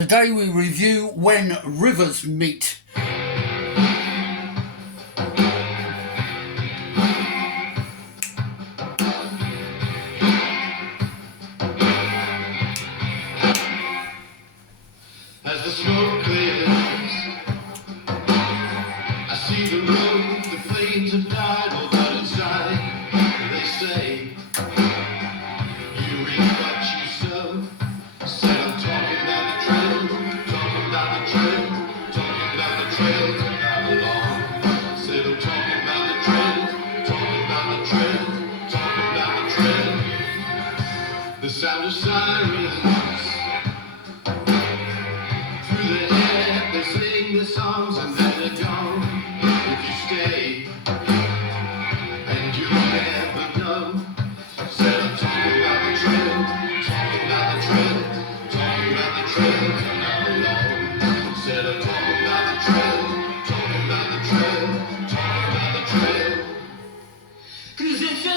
Today we review When Rivers Meet. As the smoke clears, I see the road, the flames have died, all that inside. They say, you reap what you sow. Said I'm talking about the trail, talking about the trail, talking about the trail to Avalon. Said I'm talking about the trail, talking about the trail, talking about the trail. The sound of sirens. Through the air, they sing the songs and then they're gone. If you stay, and you'll never know. Said I'm talking about the trail, talking about the trail, talking about the trail to Avalon. Said I'm talking about the trail, talking about the trail, talking about the trail. 'Cause it's a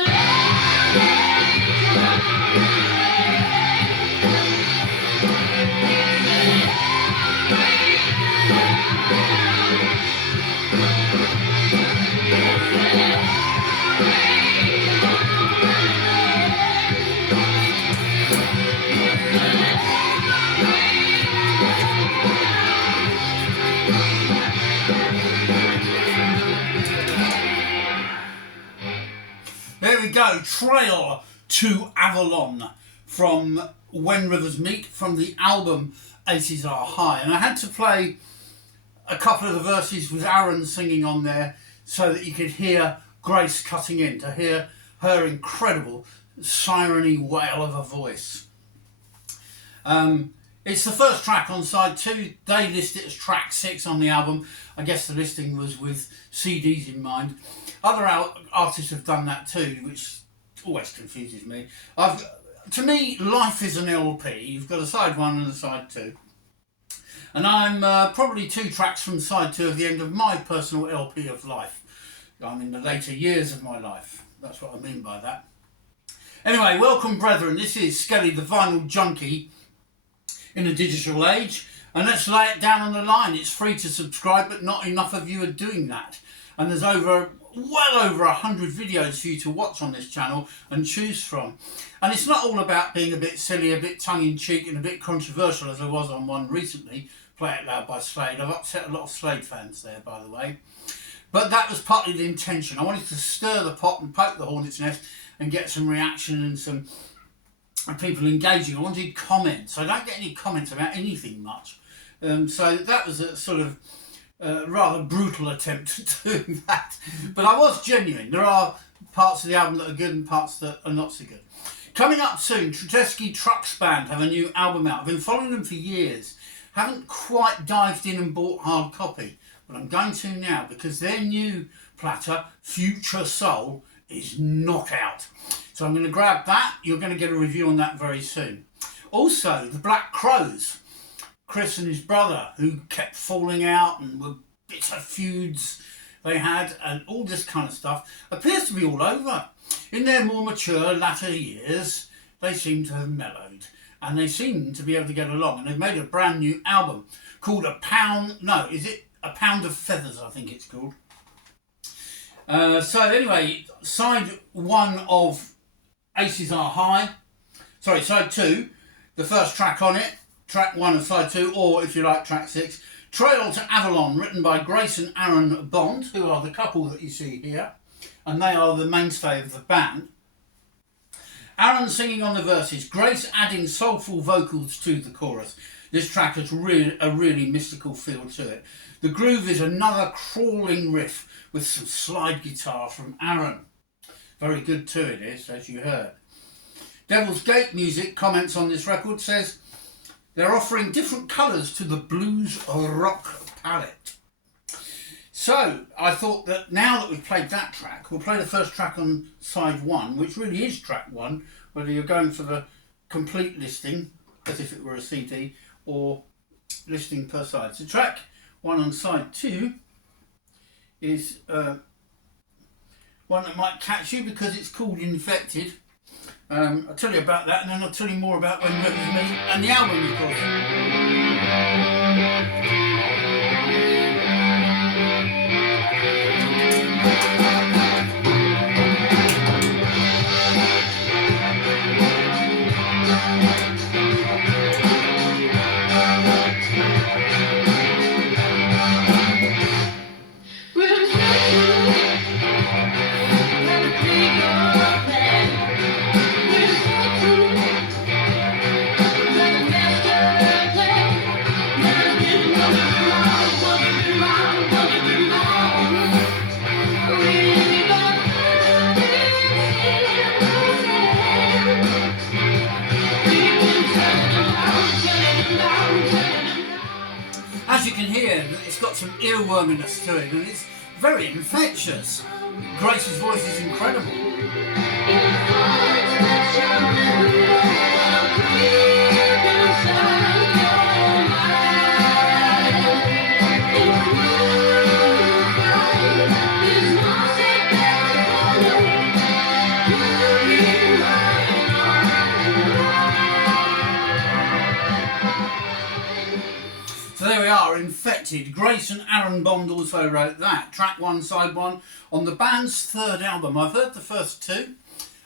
There we go, Trail to Avalon from When Rivers Meet from the album Aces Are High. And I had to play a couple of the verses with Aaron singing on there so that you could hear Grace cutting in, to hear her incredible siren-y wail of a voice. It's the first track on side 2. They list it as track 6 on the album. I guess the listing was with CDs in mind. Other artists have done that too, which always confuses me. To me, life is an LP. You've got a side 1 and a side 2. And I'm probably 2 tracks from side 2 of the end of my personal LP of life. I'm in the later years of my life. That's what I mean by that. Anyway, welcome brethren. This is Skelly the Vinyl Junkie in a digital age, and let's lay it down on the line. It's free to subscribe, but not enough of you are doing that, and there's well over 100 videos for you to watch on this channel and choose from. And it's not all about being a bit silly, a bit tongue-in-cheek and a bit controversial, as I was on one recently, Play It Loud by Slade. I've upset a lot of Slade fans there, by the way, but that was partly the intention. I wanted to stir the pot and poke the hornet's nest and get some reaction and some people engaging. I wanted comments. I don't get any comments about anything much. So that was a sort of rather brutal attempt to do that. But I was genuine. There are parts of the album that are good and parts that are not so good. Coming up soon, Trudesky Trucks Band have a new album out. I've been following them for years. Haven't quite dived in and bought hard copy, but I'm going to now because their new platter, Future Soul, is knockout. So I'm going to grab that. You're going to get a review on that very soon. Also, the Black Crows, Chris and his brother, who kept falling out and were bitter feuds they had and all this kind of stuff, appears to be all over. In their more mature latter years, they seem to have mellowed and they seem to be able to get along, and they've made a brand new album called A Pound of Feathers, I think it's called. So anyway, side 1 of Aces Are High, sorry, side 2, the first track on it, track 1 of side 2, or if you like, track 6, Trail to Avalon, written by Grace and Aaron Bond, who are the couple that you see here, and they are the mainstay of the band. Aaron singing on the verses, Grace adding soulful vocals to the chorus. This track has a really mystical feel to it. The groove is another crawling riff with some slide guitar from Aaron. Very good too it is, as you heard. Devil's Gate Music comments on this record, says they're offering different colours to the blues rock palette. So I thought that now that we've played that track, we'll play the first track on side 1, which really is track 1, whether you're going for the complete listing, as if it were a CD, or listing per side. So track 1 on side 2 is one that might catch you because it's called Infected. I'll tell you about that, and then I'll tell you more about When Rivers Meet and the album, of course. can hear that it's got some earworminess to it, and it's very infectious. Grace's voice is incredible. So there we are, Infected. Grace and Aaron Bond also wrote that. Track 1, side 1, on the band's third album. I've heard the first two.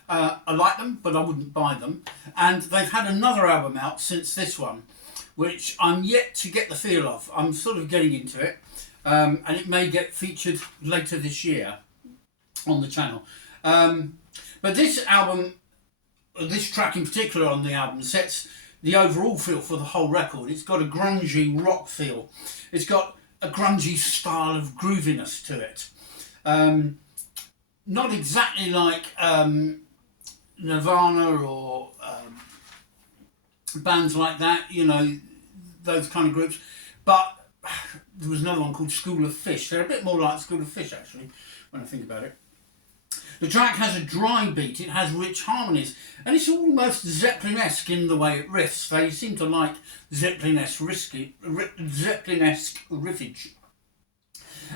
I like them, but I wouldn't buy them. And they've had another album out since this one, which I'm yet to get the feel of. I'm sort of getting into it. And it may get featured later this year on the channel. But this album, this track in particular on the album, sets the overall feel for the whole record. It's got a grungy rock feel. It's got a grungy style of grooviness to it. Not exactly like Nirvana or bands like that, you know, those kind of groups. But there was another one called School of Fish. They're a bit more like School of Fish, actually, when I think about it. The track has a dry beat, it has rich harmonies, and it's almost Zeppelin-esque in the way it riffs. They seem to like Zeppelin-esque riffage.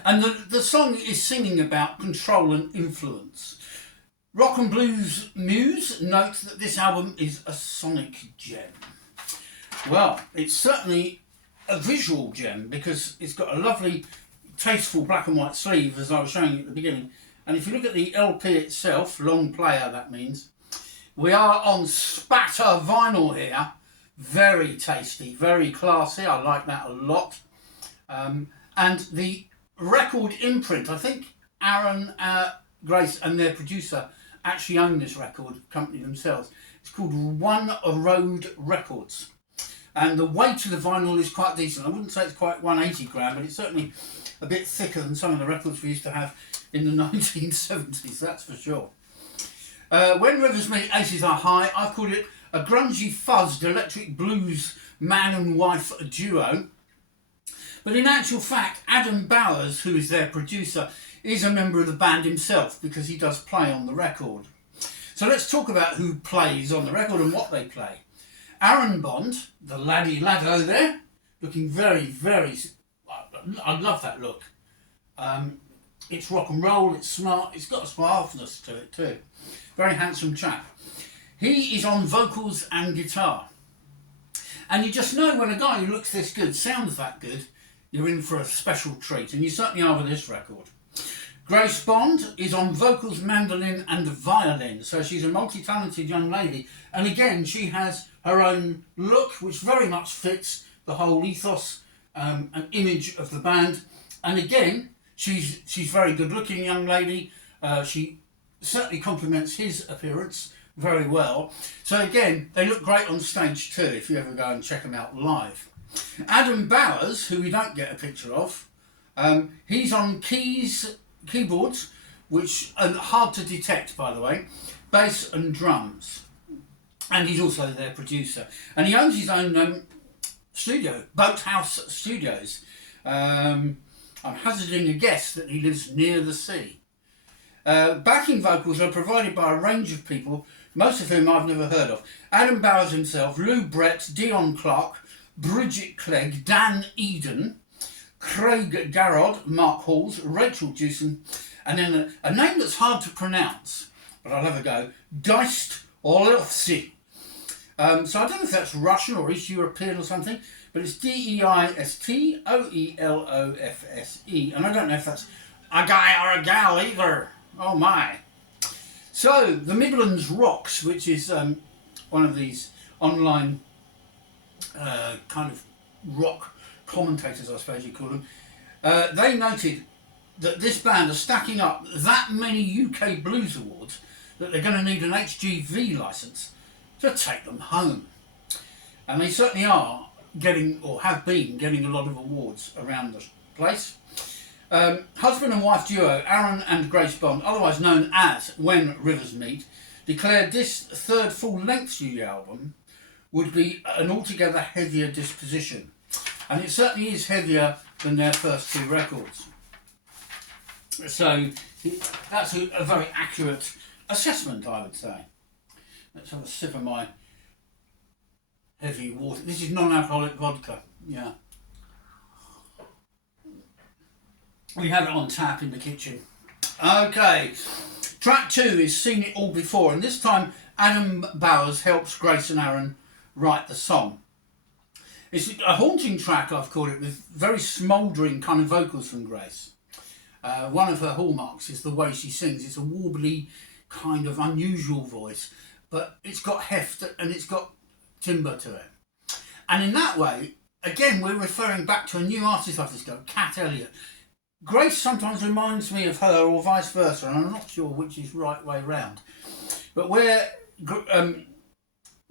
And the song is singing about control and influence. Rock and Blues Muse note that this album is a sonic gem. Well, it's certainly a visual gem because it's got a lovely, tasteful black and white sleeve, as I was showing you at the beginning. And if you look at the LP itself, long player that means, we are on spatter vinyl here. Very tasty, very classy. I like that a lot. And the record imprint, I think Aaron, Grace and their producer actually own this record company themselves. It's called One Road Records. And the weight of the vinyl is quite decent. I wouldn't say it's quite 180 gram, but it's certainly a bit thicker than some of the records we used to have in the 1970s, that's for sure. When Rivers Meet, Aces Are High, I've called it a grungy fuzzed electric blues man and wife duo. But in actual fact, Adam Bowers, who is their producer, is a member of the band himself because he does play on the record. So let's talk about who plays on the record and what they play. Aaron Bond, the laddie laddo there, looking very, very... I love that look. It's rock and roll, it's smart, it's got a smartness to it too. Very handsome chap. He is on vocals and guitar. And you just know when a guy who looks this good, sounds that good, you're in for a special treat, and you certainly are with this record. Grace Bond is on vocals, mandolin and violin, so she's a multi-talented young lady, and again she has her own look which very much fits the whole ethos and image of the band. And again, she's very good looking young lady. She certainly complements his appearance very well. So again, they look great on stage too if you ever go and check them out live. Adam Bowers, who we don't get a picture of, he's on keyboards, which are hard to detect by the way, bass and drums. And he's also their producer. And he owns his own studio, Boathouse Studios. I'm hazarding a guess that he lives near the sea. Backing vocals are provided by a range of people, most of whom I've never heard of. Adam Bowers himself, Lou Brett, Dion Clark, Bridget Clegg, Dan Eden, Craig Garrod, Mark Halls, Rachel Jewson, and then a name that's hard to pronounce, but I'll have a go, Geist Olofsky. So I don't know if that's Russian or East European or something, but it's Deistolofse, and I don't know if that's a guy or a gal either. Oh my. So, the Midlands Rocks, which is one of these online kind of rock commentators, I suppose you call them, they noted that this band are stacking up that many UK Blues Awards that they're going to need an HGV licence to take them home. And they certainly are getting, or have been getting, a lot of awards around the place. Husband and wife duo Aaron and Grace Bond, otherwise known as When Rivers Meet, declared this third full-length studio album would be an altogether heavier disposition. and it certainly is heavier than their first two records. So that's a very accurate assessment, I would say. Let's have a sip of my heavy water. This is non-alcoholic vodka, yeah. We have it on tap in the kitchen. Okay, track 2 is Seen It All Before, and this time Adam Bowers helps Grace and Aaron write the song. It's a haunting track, I've called it, with very smouldering kind of vocals from Grace. One of her hallmarks is the way she sings. It's a warbly, kind of unusual voice, but it's got heft and it's got timbre to it. And in that way, again, we're referring back to a new artist I've discovered, Cat Elliott. Grace sometimes reminds me of her, or vice versa, and I'm not sure which is right way round. But where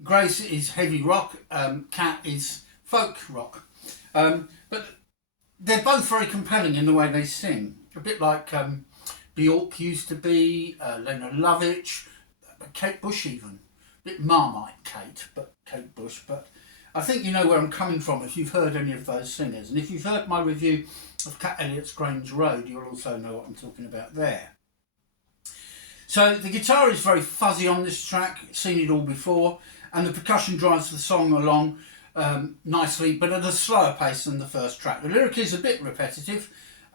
Grace is heavy rock, Cat is folk rock. But they're both very compelling in the way they sing. A bit like Bjork used to be, Lena Lovitch, Kate Bush even. A bit Marmite Kate Bush. But I think you know where I'm coming from if you've heard any of those singers. And if you've heard my review of Cat Elliott's Grange Road, you'll also know what I'm talking about there. So the guitar is very fuzzy on this track, seen it all before, and the percussion drives the song along nicely, but at a slower pace than the first track. The lyric is a bit repetitive,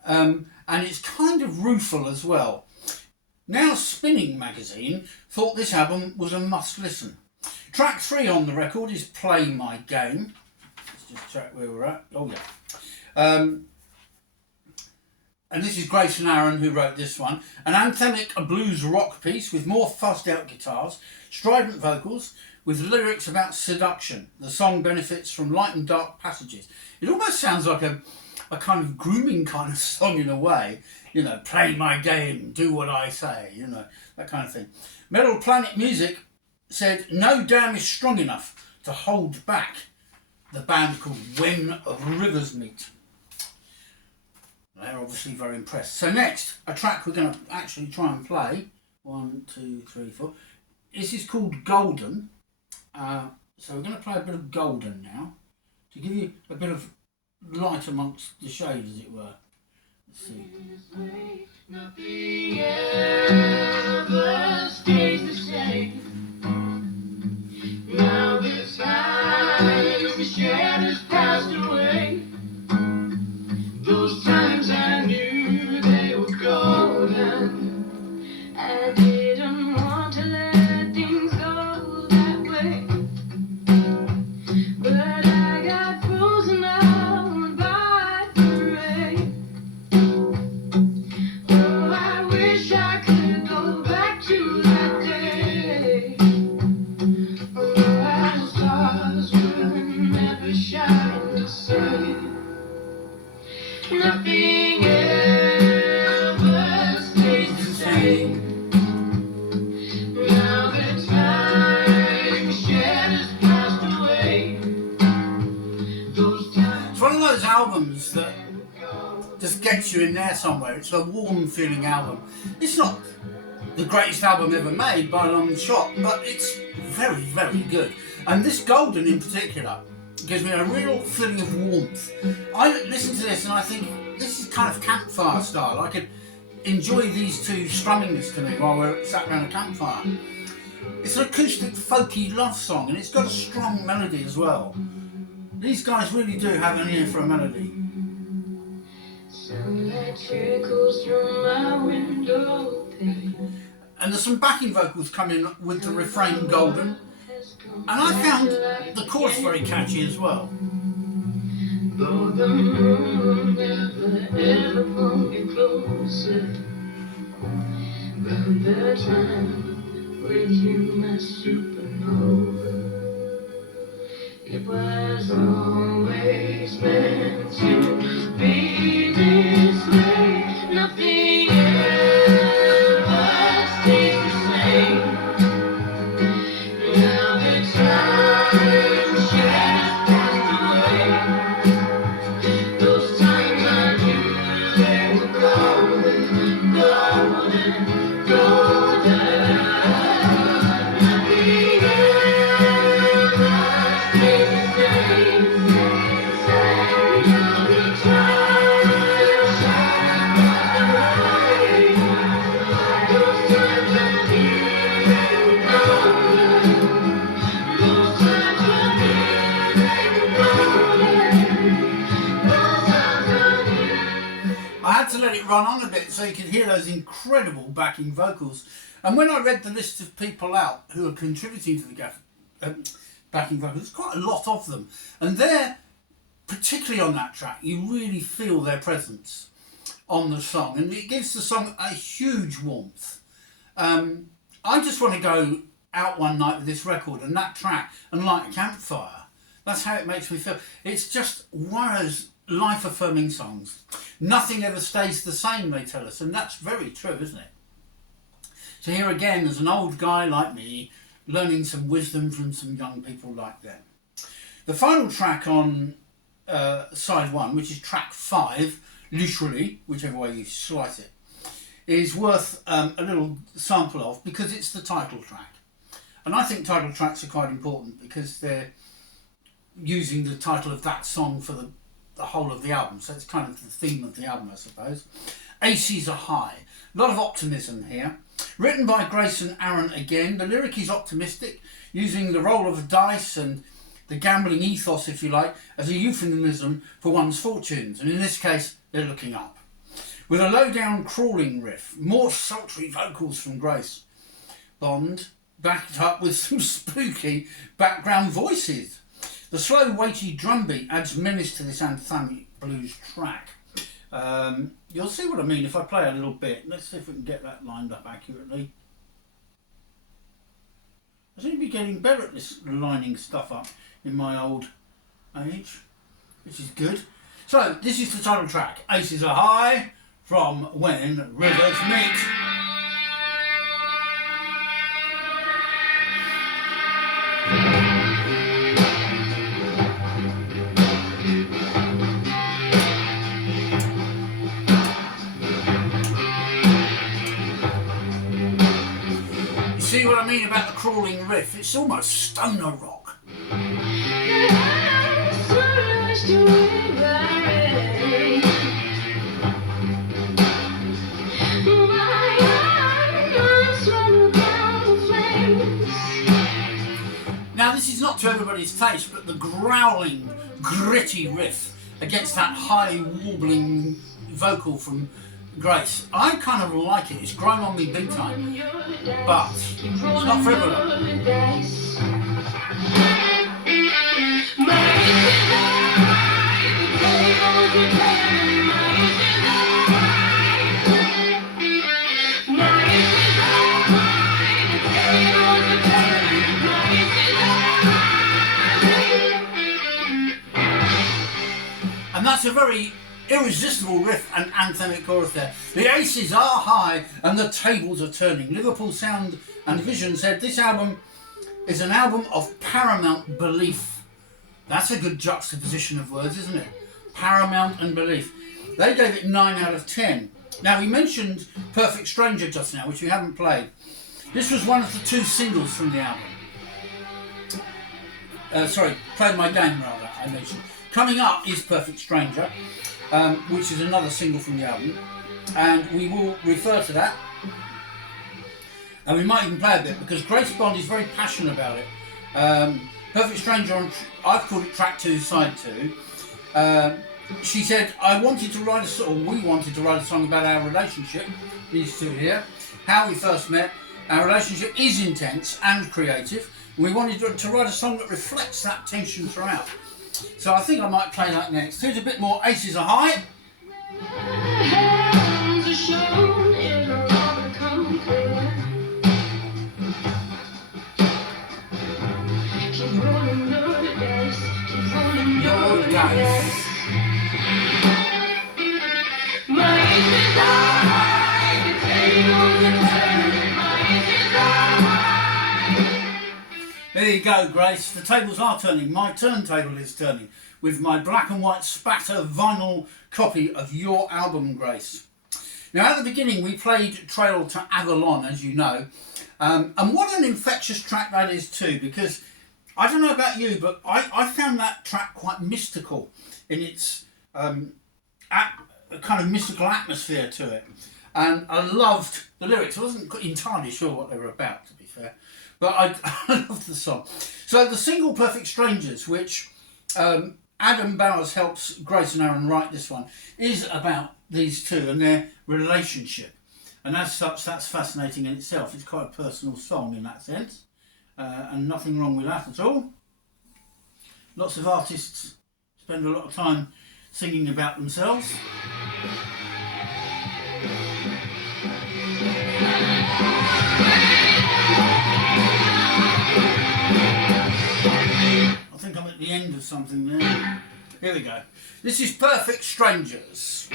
and it's kind of rueful as well. Now Spinning magazine thought this album was a must listen. Track 3 on the record is Play My Game. Let's just check where we're at. Oh yeah. And this is Grace and Aaron who wrote this one. An anthemic blues rock piece with more fuzzed out guitars, strident vocals, with lyrics about seduction. The song benefits from light and dark passages. It almost sounds like a kind of grooming kind of song in a way. You know, play my game, do what I say, you know, that kind of thing. Metal Planet Music said, no dam is strong enough to hold back the band called When Rivers Meet. They're obviously very impressed. So next, a track we're going to actually try and play. 1, 2, 3, 4. This is called Golden. So we're going to play a bit of Golden now to give you a bit of light amongst the shade, as it were. Let's see. Nothing ever stays the same. Now the time we shared has passed away. Those times I knew they were golden. I didn't want to let things go that way, but I got frozen out by the rain. Oh, I wish I could go back to that day. Oh, our stars will never shine the same. Nothing ever stays the same. Now the time shared has passed away. Those times. It's one of those albums that just gets you in there somewhere. It's a warm feeling album. It's not the greatest album ever made by a long shot, but it's very, very good. And this Golden in particular gives me a real feeling of warmth. I listen to this and I think this is kind of campfire style. I could enjoy these two strumming this to me while we're sat around a campfire. It's an acoustic folky love song and it's got a strong melody as well. These guys really do have an ear for a melody. Sunlight trickles through my window pane. And there's some backing vocals coming with the refrain Golden. And I found the chorus very catchy as well. Though the moon never ever pulled me closer than the time when you my supernova. It was always meant to be this way. Nothing ever stays the same. Now the time shared has passed away. Those times I knew they were golden, golden, golden. Nothing ever stays the same. had to let it run on a bit so you could hear those incredible backing vocals. And when I read the list of people out who are contributing to the backing vocals, there's quite a lot of them. And they're, particularly on that track, you really feel their presence on the song. And it gives the song a huge warmth. I just want to go out one night with this record and that track and light a campfire. That's how it makes me feel. It's just one of those life-affirming songs. Nothing ever stays the same, they tell us, and that's very true, isn't it? So here again, as an old guy like me, learning some wisdom from some young people like them. The final track on side 1, which is track 5, literally, whichever way you slice it, is worth a little sample of because it's the title track. And I think title tracks are quite important because they're using the title of that song for the whole of the album, so it's kind of the theme of the album, I suppose. Aces are high. A lot of optimism here. Written by Grace and Aaron again. The lyric is optimistic, using the roll of dice and the gambling ethos, if you like, as a euphemism for one's fortunes, and in this case, they're looking up. With a low-down crawling riff, more sultry vocals from Grace. Bond, backed up with some spooky background voices. The slow, weighty drum beat adds menace to this anthemic blues track. You'll see what I mean if I play a little bit. Let's see if we can get that lined up accurately. I seem to be getting better at this lining stuff up in my old age, which is good. So, this is the title track, Aces Are High, from When Rivers Meet. See what I mean about the crawling riff? It's almost stoner rock. Now this is not to everybody's taste, but the growling, gritty riff against that high warbling vocal from Grace, I kind of like it. It's grown on me big time, but it's not for everyone. And that's a very irresistible riff and anthemic chorus there. The aces are high and the tables are turning. Liverpool Sound and Vision said this album is an album of paramount belief. That's a good juxtaposition of words, isn't it? Paramount and belief. They gave it 9 out of 10. Now, we mentioned Perfect Stranger just now, which we haven't played. This was one of the 2 singles from the album. Play My Game, rather, I mentioned. Coming up is Perfect Stranger, which is another single from the album, and we will refer to that, and we might even play a bit because Grace Bond is very passionate about it. Perfect Stranger, I've called it track 2, side 2. She said, we wanted to write a song about our relationship, these two here, how we first met. Our relationship is intense and creative. We wanted to write a song that reflects that tension throughout. So I think I might play that next. Here's a bit more Aces Are High. Your dice. There you go, Grace. The tables are turning. My turntable is turning with my black and white spatter vinyl copy of your album, Grace. Now, at the beginning, we played Trail to Avalon, as you know. And what an infectious track that is too, because I don't know about you, but I found that track quite mystical in its kind of mystical atmosphere to it. And I loved the lyrics. I wasn't entirely sure what they were about, to be fair. But I loved the song. So the single Perfect Strangers, which Aaron Adam Bowers helps Grace and Aaron write this one is about these two and their relationship. And as such, that's fascinating in itself. It's quite a personal song in that sense. And nothing wrong with that at all. Lots of artists spend a lot of time singing about themselves. I think I'm at the end of something there. Here we go. This is Perfect Strangers.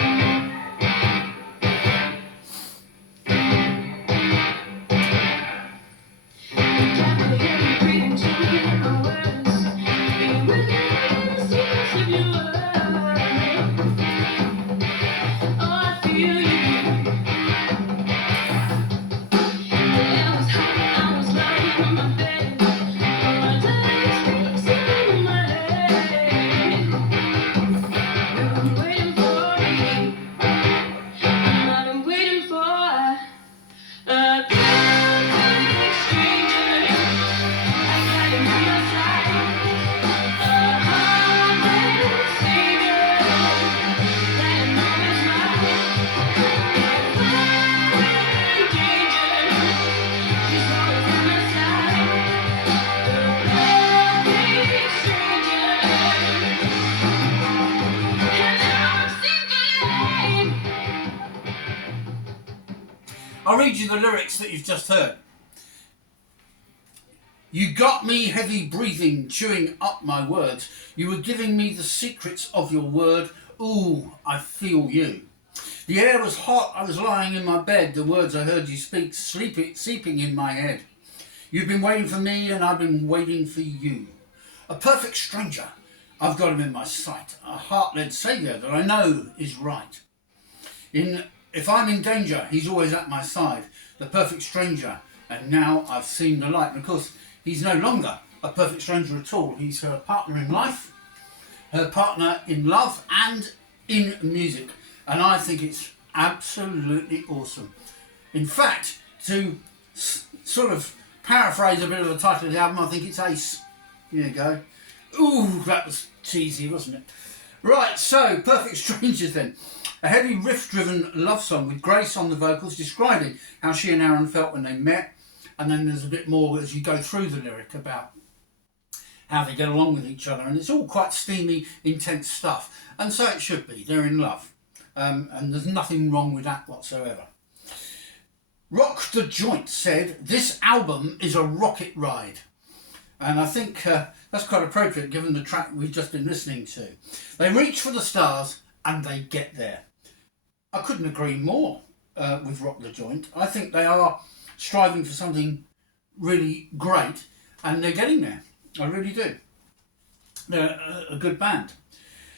I'll read you the lyrics that you've just heard. You got me heavy breathing, chewing up my words. You were giving me the secrets of your word. Ooh, I feel you. The air was hot, I was lying in my bed. The words I heard you speak, seeping in my head. You've been waiting for me and I've been waiting for you. A perfect stranger, I've got him in my sight. A heart-led saviour that I know is right. If I'm in danger, he's always at my side. The perfect stranger, and now I've seen the light. And of course, he's no longer a perfect stranger at all. He's her partner in life, her partner in love, and in music. And I think it's absolutely awesome. In fact, to sort of paraphrase a bit of the title of the album, I think it's ace. Here you go. Ooh, that was cheesy, wasn't it? Right, so Perfect Strangers then. A heavy riff-driven love song with Grace on the vocals describing how she and Aaron felt when they met. And then there's a bit more as you go through the lyric about how they get along with each other. And it's all quite steamy, intense stuff. And so it should be. They're in love. And there's nothing wrong with that whatsoever. Rock the Joint said, this album is a rocket ride. And I think that's quite appropriate given the track we've just been listening to. They reach for the stars and they get there. I couldn't agree more with Rock the Joint. I think they are striving for something really great and they're getting there. I really do. They're a good band.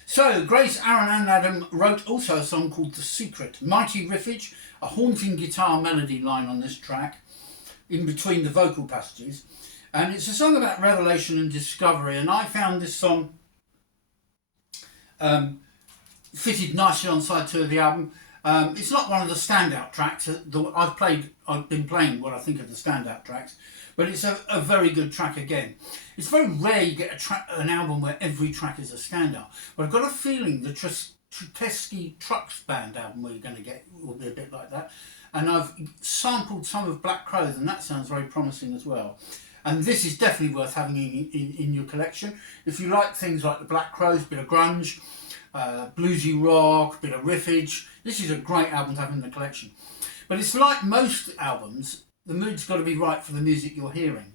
So Grace, Aaron and Adam wrote also a song called The Secret. Mighty riffage, a haunting guitar melody line on this track in between the vocal passages. And it's a song about revelation and discovery, and I found this song fitted nicely on side 2 of the album. It's not one of the standout tracks. I've been playing what I think are the standout tracks, but it's a very good track again. It's very rare you get an album where every track is a standout, but I've got a feeling the Tresky Trucks Band album we're going to get will be a bit like that. And I've sampled some of Black Crowes, and that sounds very promising as well. And this is definitely worth having in your collection. If you like things like the Black Crowes, bit of grunge, bluesy rock, bit of riffage, this is a great album to have in the collection. But it's like most albums, the mood's got to be right for the music you're hearing.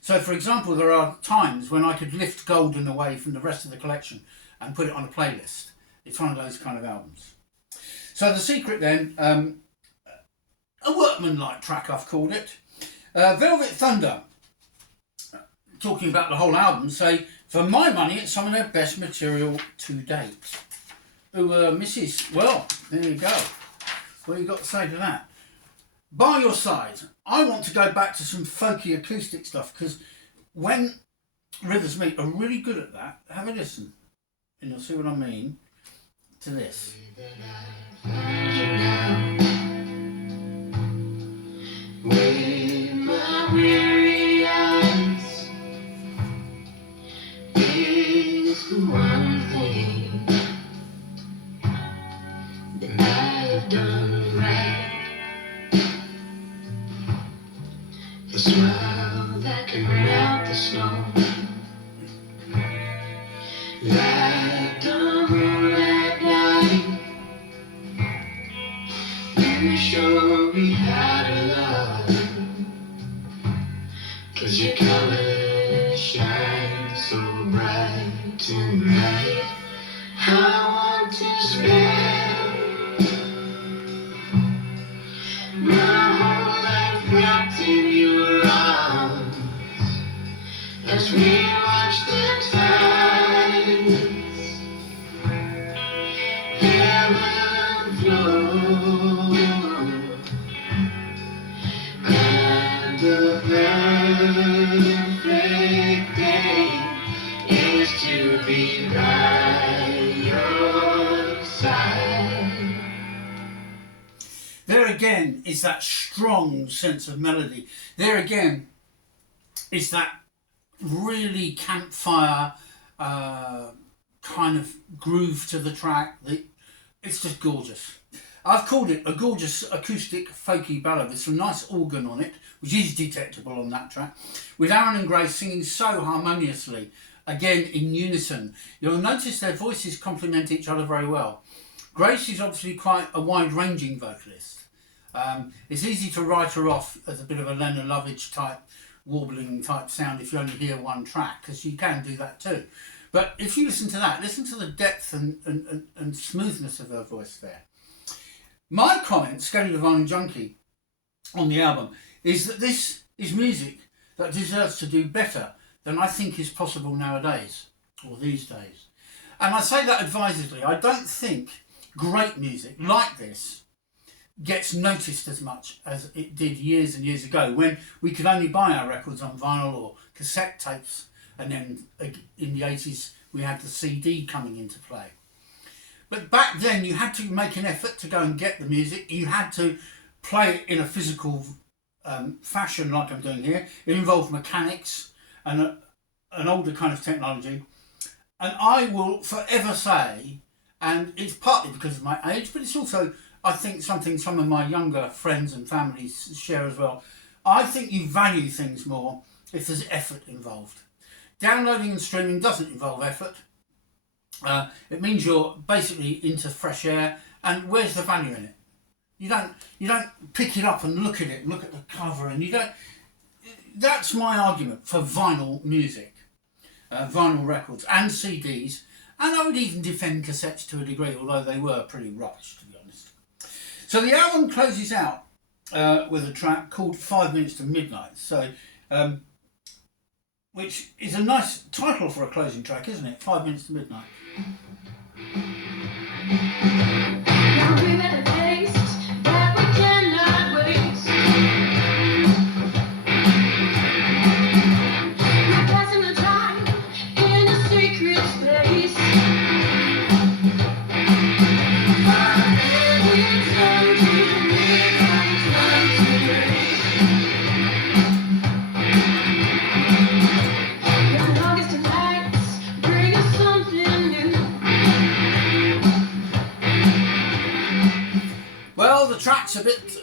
So for example, there are times when I could lift Golden away from the rest of the collection and put it on a playlist. It's one of those kind of albums. So The Secret then, a workman-like track I've called it. Velvet Thunder, talking about the whole album, say, for my money, it's some of their best material to date. Oh, Mrs. Well, there you go. What you got to say to that? By Your Side, I want to go back to some folky acoustic stuff, because when rivers meet are really good at that. Have a listen, and you'll see what I mean to this. With my weary eyes, is the one thing done right. The smile that can melt the snow, like the moonlight night. You show me how to love, 'cause your colors shine so bright tonight. I want to spend my whole life wrapped in your arms as we watch the tides ebb and flow, and the perfect day is to be by your side. There again is that strong sense of melody. There again is that really campfire kind of groove to the track. It's just gorgeous. I've called it a gorgeous acoustic folky ballad with some nice organ on it, which is detectable on that track, with Aaron and Grace singing so harmoniously, again in unison. You'll notice their voices complement each other very well. Grace is obviously quite a wide-ranging vocalist. It's easy to write her off as a bit of a Lena Lovitch type, warbling type sound if you only hear one track, because you can do that too. But if you listen to that, listen to the depth and smoothness of her voice there. My comment, Skelly Divine and Junkie, on the album is that this is music that deserves to do better than I think is possible nowadays, or these days. And I say that advisedly. I don't think great music like this gets noticed as much as it did years and years ago, when we could only buy our records on vinyl or cassette tapes, and then in the 80s we had the CD coming into play. But back then you had to make an effort to go and get the music. You had to play it in a physical fashion like I'm doing here. It involved mechanics and an older kind of technology. And I will forever say, and it's partly because of my age, but it's also, I think, something some of my younger friends and families share as well. I think you value things more if there's effort involved. Downloading and streaming doesn't involve effort. It means you're basically into fresh air, and where's the value in it? You don't pick it up and look at it, look at the cover, and you don't. That's my argument for vinyl music, vinyl records and CDs, and I would even defend cassettes to a degree, although they were pretty rubbish, to be honest. So the album closes out with a track called 5 Minutes to Midnight. So. Which is a nice title for a closing track, isn't it? 5 Minutes to Midnight. Now we've had a taste that we cannot waste. We're passing the time in a secret space. 5 minutes until midnight's not too late. Well, the track's a bit,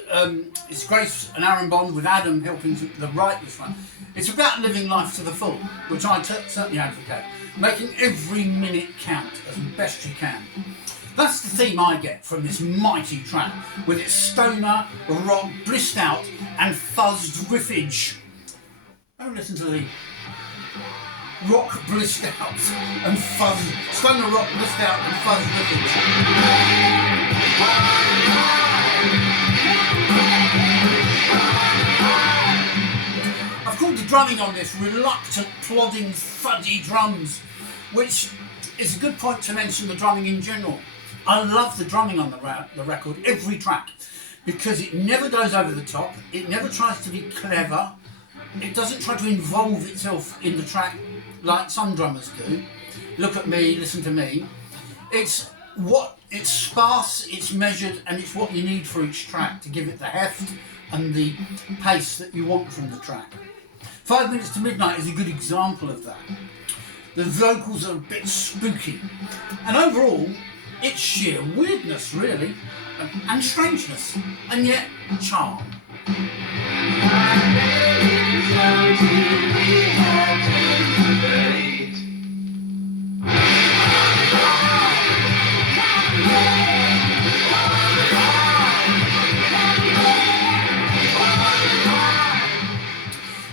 it's Grace and Aaron Bond with Adam helping to write this one. It's about living life to the full, which I certainly advocate. Making every minute count as best you can. That's the theme I get from this mighty track, with its stoner, rock, blissed out and fuzzed riffage. Oh, listen to the rock blissed out and fuzzed, stoner rock blissed out and fuzzed riffage. I've called the drumming on this reluctant, plodding, thuddy drums, which is a good point to mention the drumming in general. I love the drumming on the record, every track, because it never goes over the top, it never tries to be clever, it doesn't try to involve itself in the track like some drummers do. Look at me, listen to me. It's sparse, it's measured, and it's what you need for each track to give it the heft and the pace that you want from the track. 5 Minutes to Midnight is a good example of that. The vocals are a bit spooky, and overall It's sheer weirdness, really, and strangeness, and yet charm.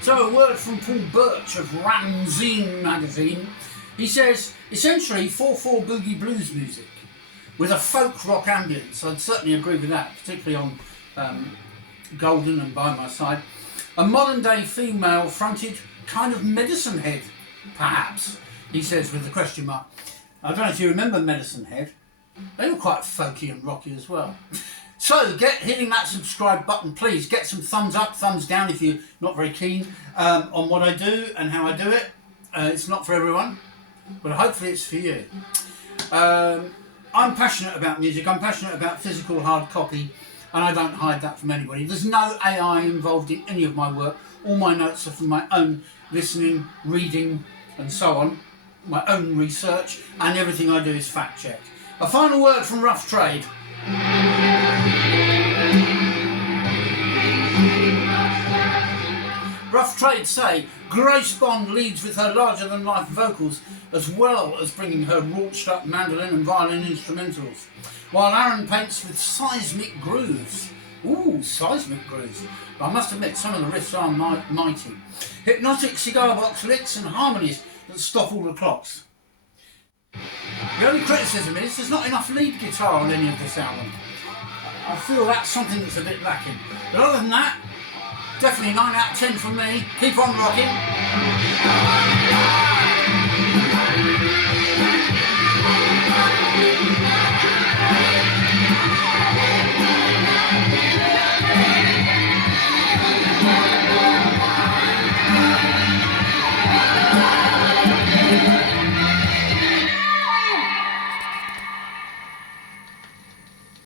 So a word from Paul Birch of Raunchy magazine. He says, essentially 4/4 boogie blues music with a folk rock ambience. I'd certainly agree with that, particularly on Golden and By My Side. A modern day female fronted kind of Medicine Head, perhaps, he says with the question mark. I don't know if you remember Medicine Head. They were quite folky and rocky as well. So get hitting that subscribe button, please. Get some thumbs up, thumbs down if you're not very keen on what I do and how I do it. It's not for everyone, but hopefully it's for you. I'm passionate about music. I'm passionate about physical hard copy, and I don't hide that from anybody. There's no AI involved in any of my work. All my notes are from my own listening, reading, and so on. My own research, and everything I do is fact checked. A final word from Rough Trade. Rough Trade say Grace Bond leads with her larger-than-life vocals as well as bringing her raunched-up mandolin and violin instrumentals, while Aaron paints with seismic grooves. Ooh, seismic grooves. I must admit, some of the riffs are mighty. Hypnotic cigar box licks and harmonies that stop all the clocks. The only criticism is there's not enough lead guitar on any of this album. I feel that's something that's a bit lacking. But other than that, definitely 9 out of 10 from me. Keep on rocking.